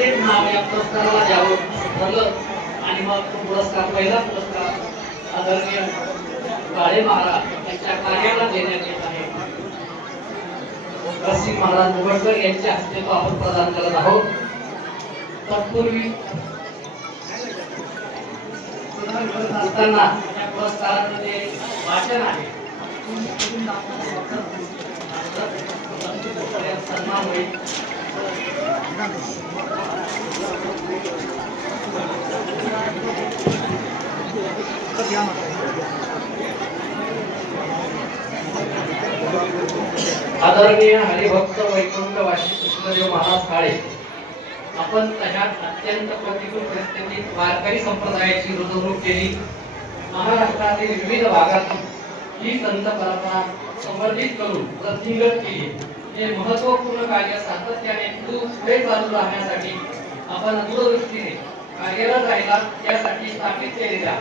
तेच नाव या पुरस्काराला द्यावं ठरलं आणि मग तो पुरस्कार पहिला पुरस्कार आदरणीय काळे महाराज यांच्या कार्याला देण्यात येत आहे. रसिक महाराज मुगटकर यांच्या हस्ते तो आपण प्रदान करत आहोत. तत्पूर्वी असताना या पुरस्कारामध्ये वाचन आहे. सन्मान होईल. आदरणीय हरिभक्त वैकुंठवासी कृष्णदेव महाराज काळे आपण त्याच्यात अत्यंत प्रतिकूल परिस्थितीत वारकरी संप्रदायाची रुजवणूक केली. महाराष्ट्रातील विविध भागातून ही संत परंपरा संवर्धित करून वृद्धिंगत केली. हे महत्त्वपूर्ण कार्य सातत्याने पुढे चालू राहण्यासाठी आपण दूरदृष्टीने कार्यरत राहिला. यासाठी स्थापित केलेल्या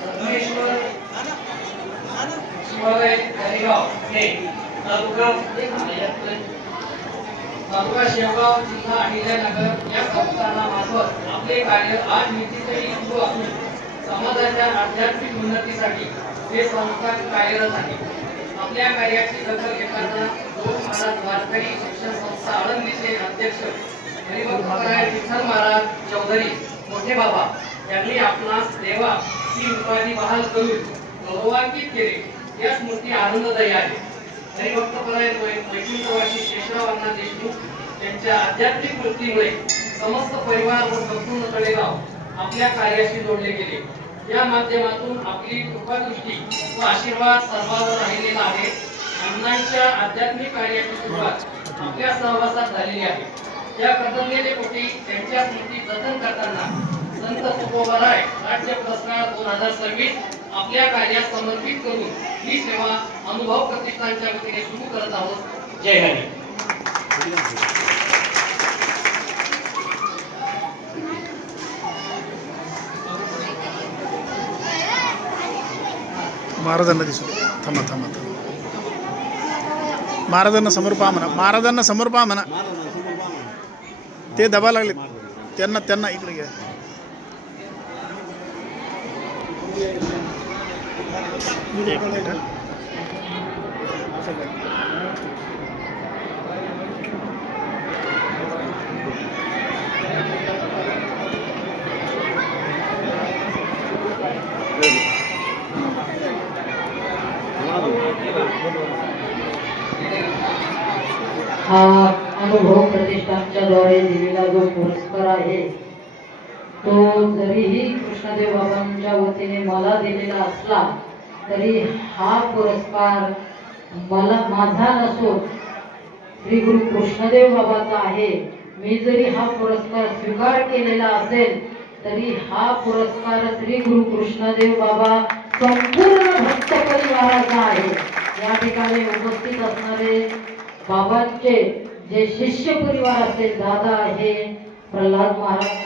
संगमेश्वर शिवालय हरिगाव हे तालुका शेवगाव जिल्हा अहिल्यानगर या संस्थानामार्फत आपले कार्य आज निश्चितही सुरू असून समाजाच्या आध्यात्मिक उन्नतीसाठी हे संस्था कार्यरत आहे. आपल्या कार्याची दखल घेताना महाराज वारकरी शिक्षण संस्था आळंदीचे अध्यक्ष हरिभक्तराय विठ्ठल महाराज चौधरी मोठे बाबा यांनी आपणास देवा ही उपाधी बहाल करून गौरवान्वित केले. या स्मृती आनंददायी आहे. हरिभक्तराय वैकुंठवासी शेषरावांना देशमुख यांच्या आध्यात्मिक वृत्तीमुळे समस्त परिवार व संपूर्ण तळेगाव आपल्या कार्याशी जोडले गेले. या माध्यमातून आपली कृपादृष्टी व आशीर्वाद सर्वांवर राहिलेला आहे. अण्णांच्या आध्यात्मिक कार्याची सुरुवात आपल्या सहवासात झालेली आहे. या कृतज्ञतेपोटी त्यांच्या स्मृती जतन करताना संत तुकोबाराय राज्य पुरस्कार 2026 आपल्या कार्यात समर्पित करून ही सेवा अनुभव प्रतिष्ठानच्या वतीने सुरू करत आहोत. जय हरी. महाराजांना दिसू थांबा थांबा थांबा. महाराजांना समोर पहा म्हणा. महाराजांना समोर पहा म्हणा. ते दबा लागले त्यांना त्यांना इकडे घ्या. एक मिनिट. हा अनुभव प्रतिष्ठानच्या द्वारे दिलेला जो पुरस्कार आहे तो जरीही कृष्णदेव बाबांच्या वतीने मला दिलेला असला तरी हा पुरस्कार मला माझा नसून श्री गुरु कृष्णदेव बाबाचा आहे. मी जरी हा पुरस्कार स्वीकार केलेला असेल तरी हा पुरस्कार श्री गुरु कृष्णदेव बाबा संपूर्ण भक्त परिवाराचा आहे. या ठिकाणी उपस्थित असणारे बाबांचे जे शिष्य परिवार असतील, दादा आहे, प्रल्हाद महाराज,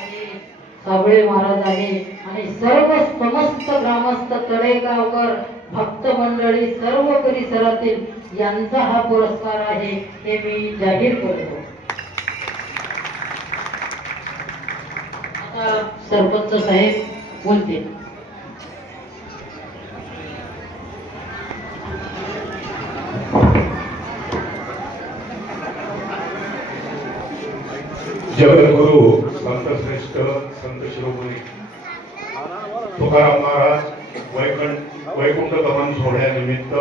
साबळे महाराज आहे आणि सर्व समस्त ग्रामस्थ तळेगावकर भक्त मंडळी सर्व परिसरातील यांचा हा पुरस्कार आहे हे मी जाहीर करतो. आता सरपंच साहेब बोलतील. जगद्गुरु संत श्रेष्ठ संत शिरोमणी तुकाराम महाराज वैकुंठ गमन सोहळ्यानिमित्त